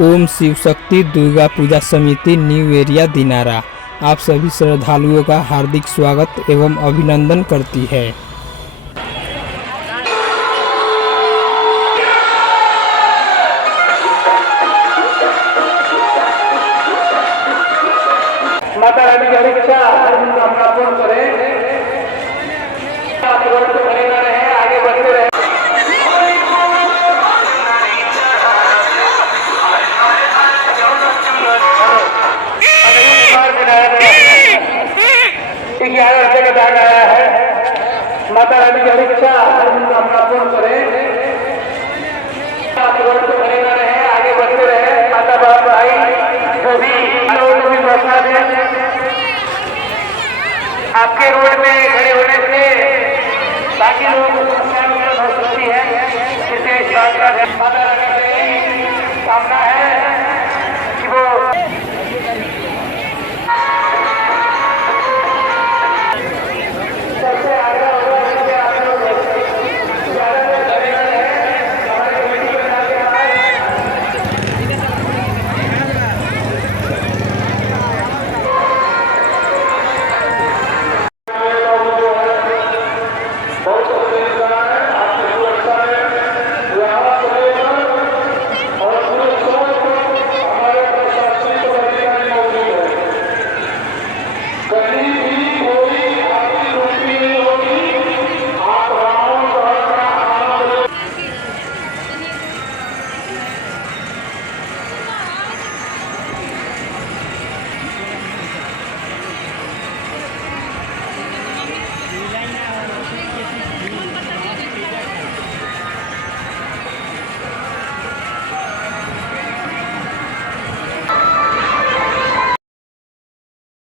ओम शिव शक्ति दुर्गा पूजा समिति new area Dinara आप सभी श्रद्धालुओं का हार्दिक स्वागत एवं अभिनंदन करती है। माता रानी की हर इच्छा अपना पूर्ण करें। आप रोड पे खड़े न रहें, आगे बढ़ते रहें। का दाग आया है। माता रानी की हर इच्छा अपना पूर्ण करें।